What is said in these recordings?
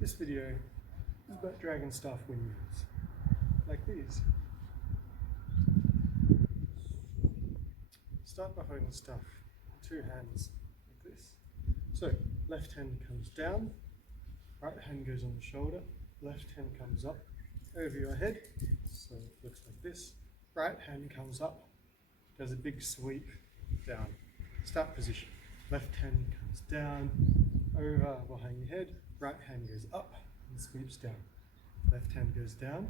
This video is about Dragonstaff windmills, like these. Start by holding the staff in two hands, like this. So, left hand comes down, right hand goes on the shoulder, left hand comes up over your head, so it looks like this. Right hand comes up, does a big sweep down. Start position. Left hand comes down, over behind your head, right hand goes up and sweeps down. Left hand goes down,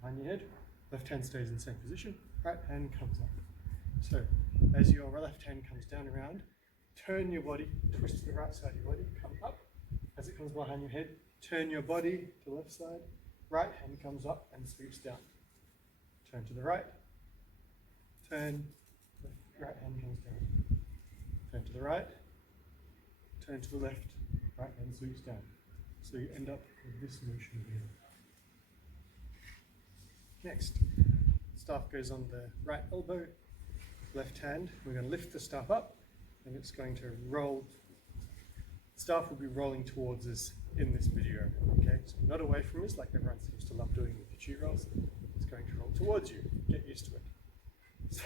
behind your head, left hand stays in the same position, right hand comes up. So, as your left hand comes down around, turn your body, twist to the right side of your body, come up. As it comes behind your head, turn your body to the left side, right hand comes up and sweeps down. Turn to the right, turn, right hand comes down. Turn to the right, turn to the left, right hand sweeps down. So you end up with this motion here. Next, staff goes on the right elbow, left hand. We're going to lift the staff up and it's going to roll. The staff will be rolling towards us in this video, okay? So not away from us like everyone seems to love doing with the cheat rolls. It's going to roll towards you. Get used to it. So,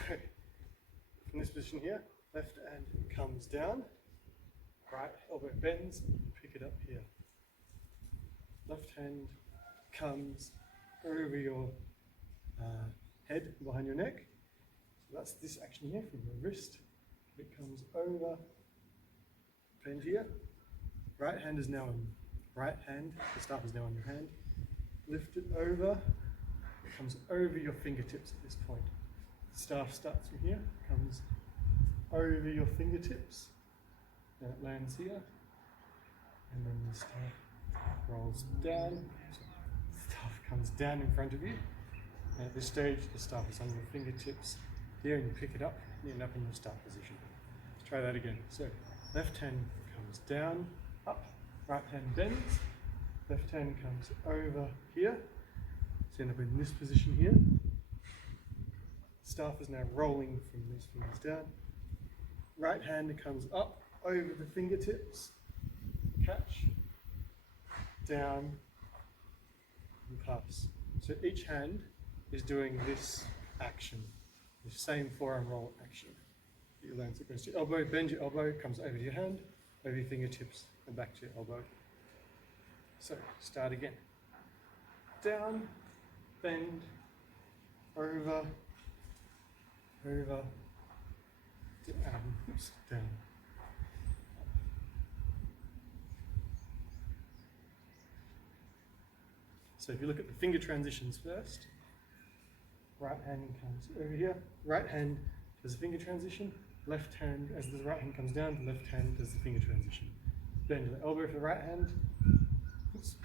in this position here, left hand comes down, right elbow bends, pick it up here. Left hand comes over your head, behind your neck. So that's this action here from your wrist. It comes over, bend here. Right hand is now in right hand, the staff is now on your hand. Lift it over, it comes over your fingertips at this point. The staff starts from here, comes over your fingertips, then it lands here, and then the staff rolls down, the staff comes down in front of you, and at this stage the staff is on your fingertips here and you pick it up and you end up in your start position. Let's try that again. So left hand comes down, up, right hand bends, left hand comes over here, so end up in this position here. Staff is now rolling from these fingers down. Right hand comes up over the fingertips, catch, down, and pass. So each hand is doing this action, the same forearm roll action. You learn, so it goes to your elbow, bend your elbow, comes over to your hand, over your fingertips, and back to your elbow. So start again. Down, bend, over, down, oops, down. So if you look at the finger transitions first, right hand comes over here, right hand does the finger transition, left hand, as the right hand comes down, the left hand does the finger transition. Bend to the elbow for the right hand, oops,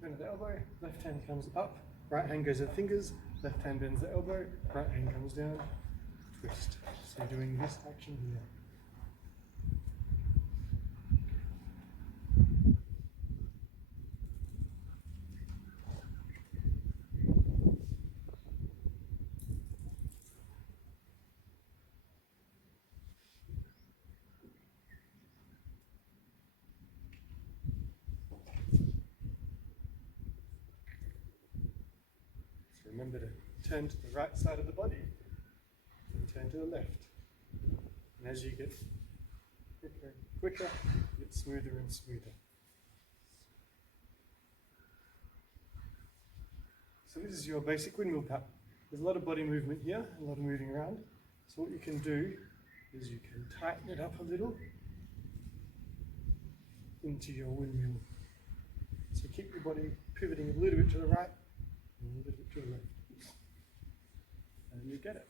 bend to the elbow, left hand comes up, right hand goes to the fingers, left hand bends the elbow, right hand comes down, twist. So you're doing this action here. So remember to turn to the right side of the body and turn to the left. And as you get quicker, you get smoother and smoother. So this is your basic windmill tap. There's a lot of body movement here, a lot of moving around. So what you can do is you can tighten it up a little into your windmill. So keep your body pivoting a little bit to the right and a little bit to the left. And you get it.